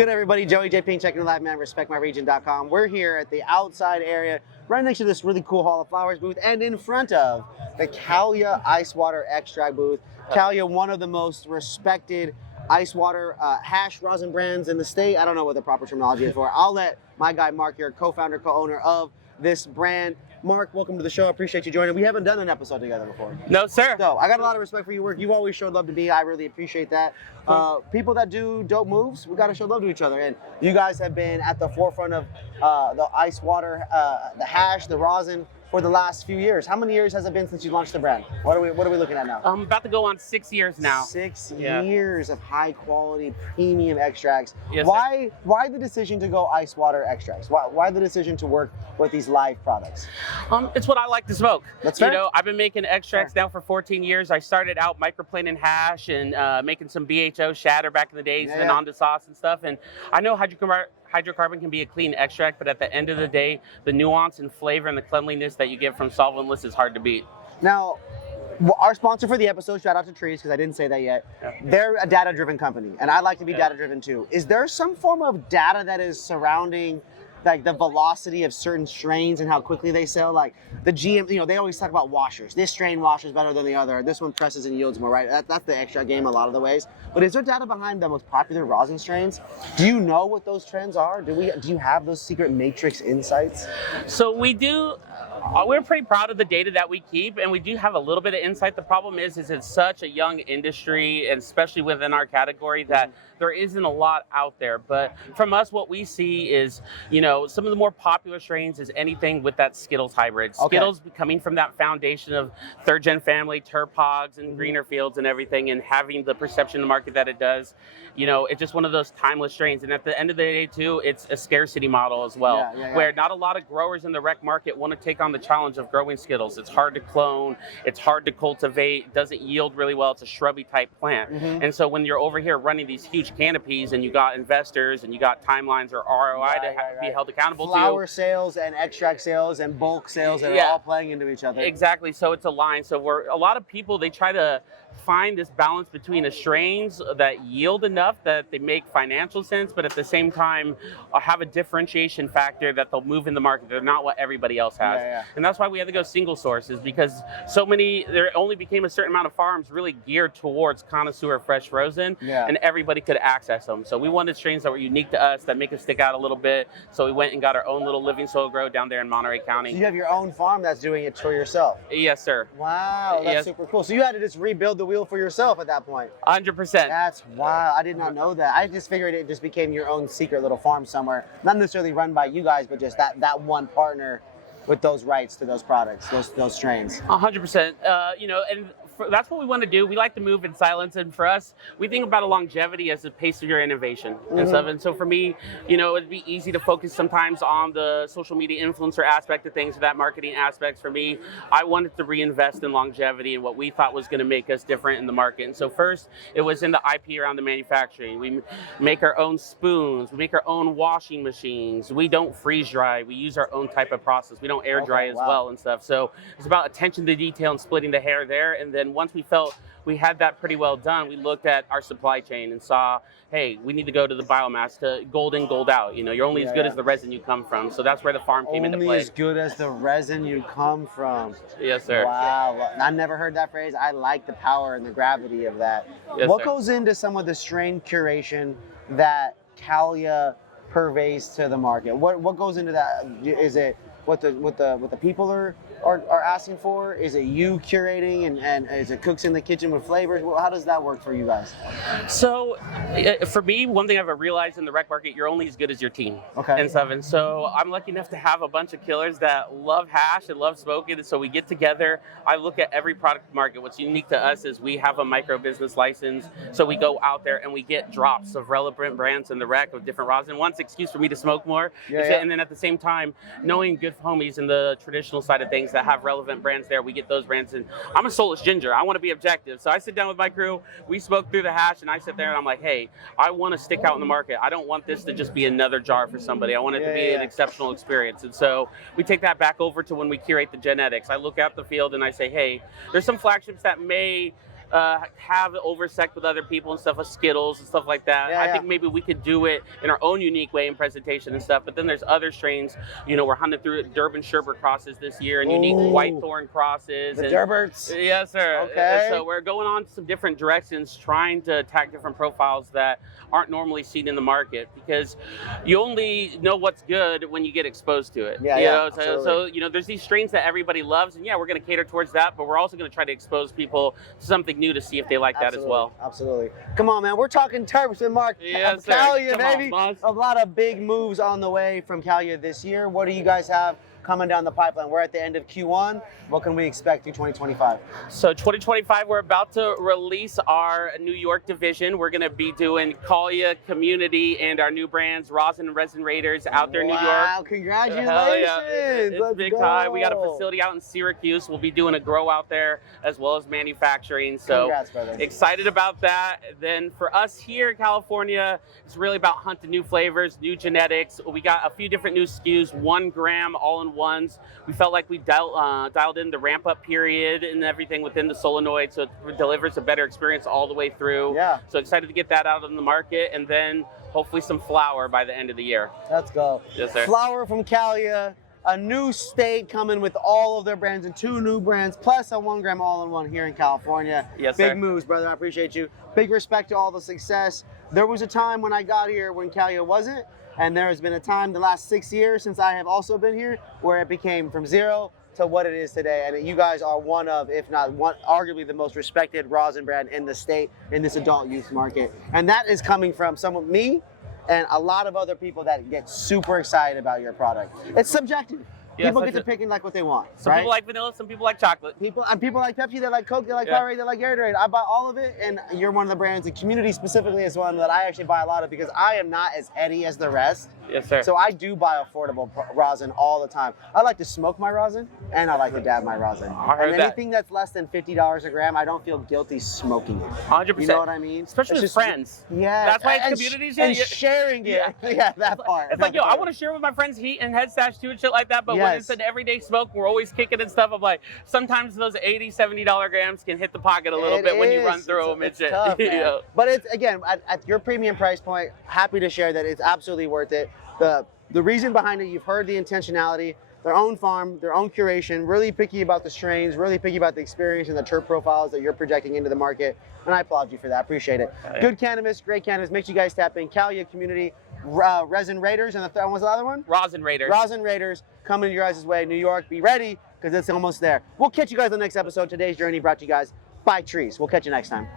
good, everybody? Joey J. Payne checking live, man. RespectMyRegion.com. We're here at the outside area, right next to this really cool Hall of Flowers booth, and in front of the Kalya Ice Water Extract booth. Kalya, one of the most respected ice water hash rosin brands in the state. I don't know what the proper terminology is for. I'll let my guy Marc here, co-founder, co-owner of this brand. Marc, welcome to the show. I appreciate you joining. We haven't done an episode together before. No, sir. So I got a lot of respect for your work. You've always showed love to me. I really appreciate that. People that do dope moves, we got to show love to each other. And you guys have been at the forefront of the ice water, the hash, the rosin for the last few years. How many years has it been since you launched the brand? What are we looking at now? I'm about to go on 6 years now. 6 years of high quality premium extracts. Yes, why the decision to go ice water extracts? Why the decision to work with these live products? It's what I like to smoke. That's fair. You know, I've been making extracts now for 14 years. I started out microplaning hash and making some BHO shatter back in the days, and then on to sauce and stuff. And I know hydrocarbon can be a clean extract, but at the end of the day, the nuance and flavor and the cleanliness that you get from solventless is hard to beat. Now, our sponsor for the episode, shout out to Trees, because I didn't say that yet. Yeah. They're a data-driven company, and I like to be data-driven too. Is there some form of data that is surrounding like the velocity of certain strains and how quickly they sell? Like the GM, you know, they always talk about washers. This strain washes better than the other. This one presses and yields more, right? That's the extract game a lot of the ways. But is there data behind the most popular rosin strains? Do you know what those trends are? Do you have those secret matrix insights? So we do. We're pretty proud of the data that we keep, and we do have a little bit of insight. The problem is it's such a young industry, and especially within our category, that there isn't a lot out there. But from us, what we see is, you know, some of the more popular strains is anything with that Skittles hybrid. Skittles coming from that foundation of third-gen family, turp hogs, and greener fields and everything, and having the perception in the market that it does. You know, it's just one of those timeless strains. And at the end of the day, too, it's a scarcity model as well, where not a lot of growers in the rec market want to take on the challenge of growing Skittles. It's hard to clone, it's hard to cultivate, doesn't yield really well. It's a shrubby type plant. And so when you're over here running these huge canopies and you got investors and you got timelines or ROI to be held accountable to. Flower sales and extract sales and bulk sales that are all playing into each other. Exactly, so it's a line. So a lot of people, they try to find this balance between the strains that yield enough that they make financial sense, but at the same time have a differentiation factor that they'll move in the market. They're not what everybody else has. And that's why we had to go single sources, because there only became a certain amount of farms really geared towards connoisseur fresh rosin, and everybody could access them. So we wanted strains that were unique to us, that make us stick out a little bit. So we went and got our own little living soil grow down there in Monterey County. So you have your own farm that's doing it for yourself? Yes, sir. Wow, that's super cool. So you had to just rebuild the wheel for yourself at that point? 100%. That's wild. I did not know that. I just figured it just became your own secret little farm somewhere. Not necessarily run by you guys, but just that one partner with those rights to those products, those strains. 100%. You know, and that's what we want to do. We like to move in silence, and for us, we think about a longevity as the pace of your innovation and stuff. And so for me, you know, it'd be easy to focus sometimes on the social media influencer aspect of things, or that marketing aspects. For me, I wanted to reinvest in longevity and what we thought was going to make us different in the market. And so first, it was in the IP around the manufacturing. We make our own spoons. We make our own washing machines. We don't freeze dry. We use our own type of process. We don't air dry as well and stuff. So it's about attention to detail and splitting the hair there. And then once we felt we had that pretty well done, we looked at our supply chain and saw, hey, we need to go to the biomass, to gold in, gold out. You know, you're only as good as the resin you come from. So that's where the farm came into play. Only as good as the resin you come from. Yes, sir. Wow. I never heard that phrase. I like the power and the gravity of that. Yes, what sir. goes into some of the strain curation that Kalya purveys to the market? What goes into that? Is it what the people are asking for? Is it you curating and is it cooks in the kitchen with flavors? Well, how does that work for you guys? So for me, one thing I've realized in the rec market, you're only as good as your team and stuff. And so I'm lucky enough to have a bunch of killers that love hash and love smoking. And so we get together. I look at every product market. What's unique to us is we have a micro business license. So we go out there and we get drops of relevant brands in the rec of different rosin. One excuse for me to smoke more. And then at the same time, knowing good homies in the traditional side of things that have relevant brands there, we get those brands. And I'm a soulless ginger. I want to be objective. So I sit down with my crew, we smoke through the hash, and I sit there and I'm like, hey, I want to stick out in the market. I don't want this to just be another jar for somebody. I want it to be an exceptional experience. And so we take that back over to when we curate the genetics. I look out the field and I say, hey, there's some flagships that may have oversect with other people and stuff with Skittles and stuff like that. I think maybe we could do it in our own unique way in presentation and stuff. But then there's other strains. You know, we're hunting through Durban Sherbet crosses this year and unique white thorn crosses. The Durberts. Yes, sir. Okay. So we're going on some different directions, trying to attack different profiles that aren't normally seen in the market, because you only know what's good when you get exposed to it. So you know, there's these strains that everybody loves, and we're going to cater towards that, but we're also going to try to expose people to something new to see if they like that as well. Absolutely. Come on, man. We're talking terps with Marc. Yes, Kalya, Come baby. on, a lot of big moves on the way from Kalya this year. What do you guys have coming down the pipeline? We're at the end of Q1. What can we expect through 2025? So 2025, we're about to release our New York division. We're going to be doing Kalya Community and our new brands, Rosin and Resin Raiders, out there in New York. Wow, congratulations. It's big time. We got a facility out in Syracuse. We'll be doing a grow out there as well as manufacturing. So congrats, brother. Excited about that. Then for us here in California, it's really about hunting new flavors, new genetics. We got a few different new SKUs, 1 gram all-in-ones. We felt like we dialed in the ramp-up period and everything within the solenoid, so it delivers a better experience all the way through. So excited to get that out on the market, and then hopefully some flower by the end of the year. Let's go. Yes, sir. Flower from Kalya, a new state coming with all of their brands and 2 new brands, plus a 1 gram all-in-one here in California. Yes, sir. Big moves, brother. I appreciate you. Big respect to all the success. There was a time when I got here when Kalya wasn't, and there has been a time the last 6 years since I have also been here where it became from 0 to what it is today, and you guys are one of, if not one, arguably the most respected rosin brand in the state in this adult use market, and that is coming from me and a lot of other people that get super excited about your product. It's subjective. People get to pick and like what they want. Some people like vanilla, some people like chocolate. People like Pepsi, they like Coke, they like Powerade, they like Gatorade. I buy all of it, and you're one of the brands. The community specifically is one that I actually buy a lot of because I am not as heady as the rest. Yes, sir. So I do buy affordable rosin all the time. I like to smoke my rosin, and I like to dab my rosin. And anything that's less than $50 a gram, I don't feel guilty smoking it. 100%. You know what I mean? Especially with friends. Yeah. That's why it's communities. And sharing it. Yeah, that part. It's like, yo, I want to share with my friends Heat and Head Stash too and shit like that, but when it's an everyday smoke, we're always kicking and stuff. I'm like, sometimes those $80, $70 grams can hit the pocket a little bit when you run through them and shit. Tough, man. But it's, again, at your premium price point, happy to share that it's absolutely worth it. The reason behind it, you've heard the intentionality, their own farm, their own curation, really picky about the strains, really picky about the experience and the terp profiles that you're projecting into the market. And I applaud you for that. I appreciate it. Good cannabis, great cannabis. Make sure you guys tap in. Kalya Community, Resin Raiders, and what was the other one? Rosin Raiders. Rosin Raiders coming your guys' way. New York, be ready because it's almost there. We'll catch you guys on the next episode. Today's journey brought to you guys by Trees. We'll catch you next time.